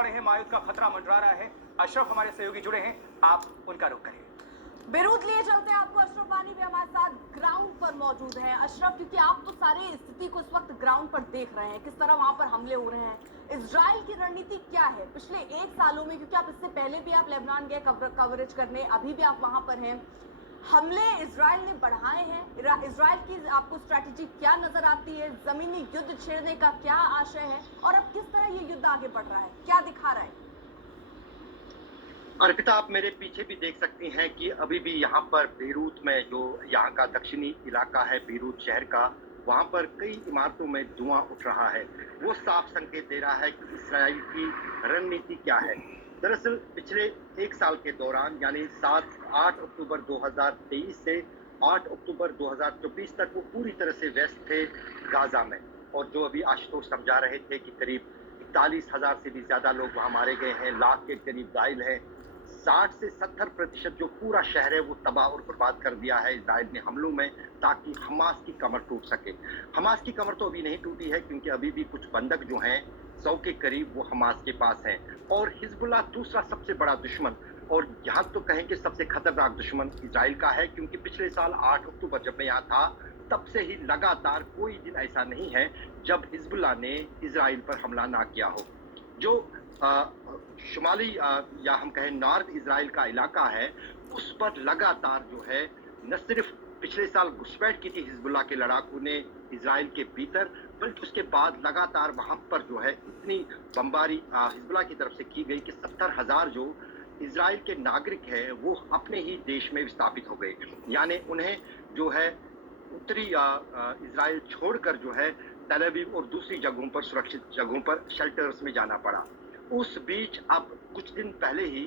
चौड़े हैं, महायुद्ध का खतरा मंडरा रहा है। अशरफ हमारे सहयोगी जुड़े हैं, आप उनका रुख करिए। बेरूत लिए चलते हैं आपको। अशरफ वानी भी हमारे साथ ग्राउंड पर मौजूद हैं। अशरफ, क्योंकि आप तो सारी स्थिति को इस वक्त ग्राउंड पर देख रहे हैं, किस तरह वहां पर हमले हो रहे हैं। इजराइल की रणनीति क्या है पिछले एक सालों में, क्योंकि आप इससे पहले भी आप लेबनान गए कवरेज करने, अभी भी आप वहां पर हैं। हमले इजराइल ने बढ़ाए हैं। इजराइल की आपको स्ट्रैटेजी क्या नजर आती है? जमीनी युद्ध छेड़ने का क्या आशय है और अब किस तरह ये युद्ध आगे बढ़ रहा है, क्या दिखा रहा है? अर्पिता, आप मेरे पीछे भी देख सकती हैं कि अभी भी यहाँ पर बेरूत में, जो यहाँ का दक्षिणी इलाका है बेरूत शहर का, वहाँ पर कई इमारतों में धुआं उठ रहा है। वो साफ संकेत दे रहा है कि इसराइल की रणनीति क्या है। दरअसल पिछले एक साल के दौरान, यानी 8 अक्टूबर 2023 से 8 अक्टूबर 2024 तक वो पूरी तरह से व्यस्त थे गाजा में। और जो अभी आशुतोष समझा रहे थे कि करीब 41,000 से भी ज्यादा लोग वहाँ मारे गए हैं, लाख के करीब घायल हैं। 60 से 70% जो पूरा शहर है वो तबाह और बर्बाद कर दिया है इजराइल ने हमलों में, ताकि हमास की कमर टूट सके। हमास की कमर तो अभी नहीं टूटी है, क्योंकि अभी भी कुछ बंधक जो हैं 100 के करीब वो हमास के पास हैं। और हिजबुल्लाह दूसरा सबसे बड़ा दुश्मन, और यहाँ तो कहें कि सबसे खतरनाक दुश्मन इजराइल का है, क्योंकि पिछले साल 8 अक्टूबर जब मैं यहाँ था, तब से ही लगातार कोई दिन ऐसा नहीं है जब हिजबुल्लाह ने इजराइल पर हमला ना किया हो। जो शुमाली या हम कहें नॉर्थ इजराइल का इलाका है, उस पर लगातार जो है न सिर्फ पिछले साल घुसपैठ की थी हिजबुल्लाह के लड़ाकों ने इजराइल के भीतर, बल्कि उसके बाद लगातार वहां पर जो है इतनी बमबारी हिजबुल्लाह की तरफ से की गई कि 70,000 जो इजराइल के नागरिक हैं वो अपने ही देश में विस्थापित हो गए। यानी उन्हें जो है उत्तरी इजराइल छोड़कर जो है तल अवीव और दूसरी जगहों पर, सुरक्षित जगहों पर शेल्टर्स में जाना पड़ा। उस बीच अब कुछ दिन पहले ही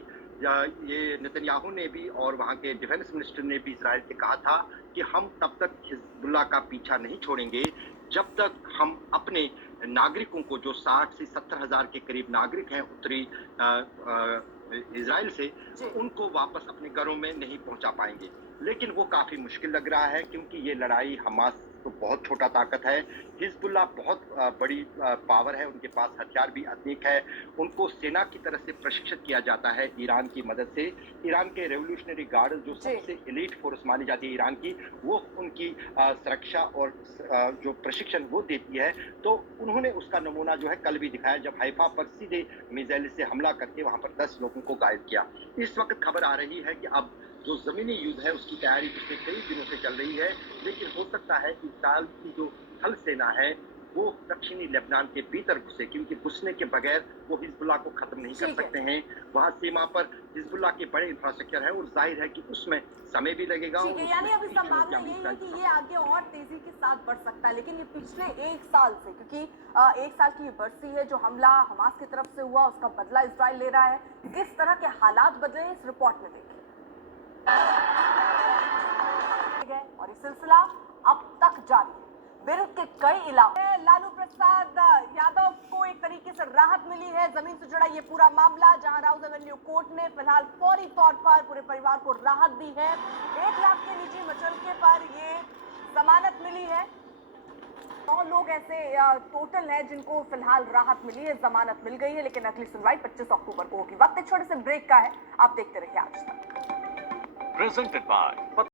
ये नेतन्याहू ने भी और वहाँ के डिफेंस मिनिस्टर ने भी इजराइल से कहा था कि हम तब तक हिजबुल्लाह का पीछा नहीं छोड़ेंगे जब तक हम अपने नागरिकों को, जो 60 से 70,000 के करीब नागरिक हैं उत्तरी इजराइल से, उनको वापस अपने घरों में नहीं पहुंचा पाएंगे। लेकिन वो काफी मुश्किल लग रहा है, क्योंकि ये लड़ाई हमास तो बहुत छोटा ताकत है, हिजबुल्लाह बहुत बड़ी पावर है, उनके पास हथियार भी अधिक है। उनको सेना की तरफ से प्रशिक्षित किया जाता है ईरान की मदद से। ईरान के रेवोल्यूशनरी गार्ड, जो सबसे एलीट फोर्स मानी जाती है ईरान की, वो उनकी सुरक्षा और जो प्रशिक्षण वो देती है। तो उन्होंने उसका नमूना जो है कल भी दिखाया, जब हाइफा पर सीधे मिसाइल से हमला करके वहां पर 10 लोगों को घायल किया। इस वक्त खबर आ रही है कि अब जो जमीनी युद्ध है उसकी तैयारी पिछले कई दिनों से चल रही है, लेकिन हो सकता है कि इजराइल की जो थल सेना है वो दक्षिणी लेबनान के भीतर घुसे, क्योंकि घुसने के बगैर वो हिजबुल्लाह को खत्म नहीं कर सकते हैं। वहाँ सीमा पर हिजबुल्लाह के बड़े इंफ्रास्ट्रक्चर है और जाहिर है कि उसमें समय भी लगेगा। यानी अभी संभावना यही है कि ये आगे और तेजी के साथ बढ़ सकता है। लेकिन ये पिछले एक साल से, क्योंकि एक साल की ये बरसी है जो हमला हमास की तरफ से हुआ, उसका बदला इजराइल ले रहा है। किस तरह के हालात बदले इस रिपोर्ट में देखिए। और ये सिलसिला अब तक जारी है। बेरूत के कई इलाकों में लालू प्रसाद यादव को एक तरीके से राहत मिली है। जमीन से जुड़ा ये पूरा मामला, जहां राउज एवेन्यू कोर्ट ने फिलहाल फौरी तौर पर पूरे परिवार को राहत दी है। 1 लाख के निजी मचलके पर ये जमानत मिली है। 9 लोग ऐसे टोटल हैं जिनको फिलहाल राहत मिली है, जमानत मिल गई है। लेकिन अगली सुनवाई 25 अक्टूबर को होगी। वक्त एक छोटे से ब्रेक का है, आप देखते रहिए आज तक। Presented by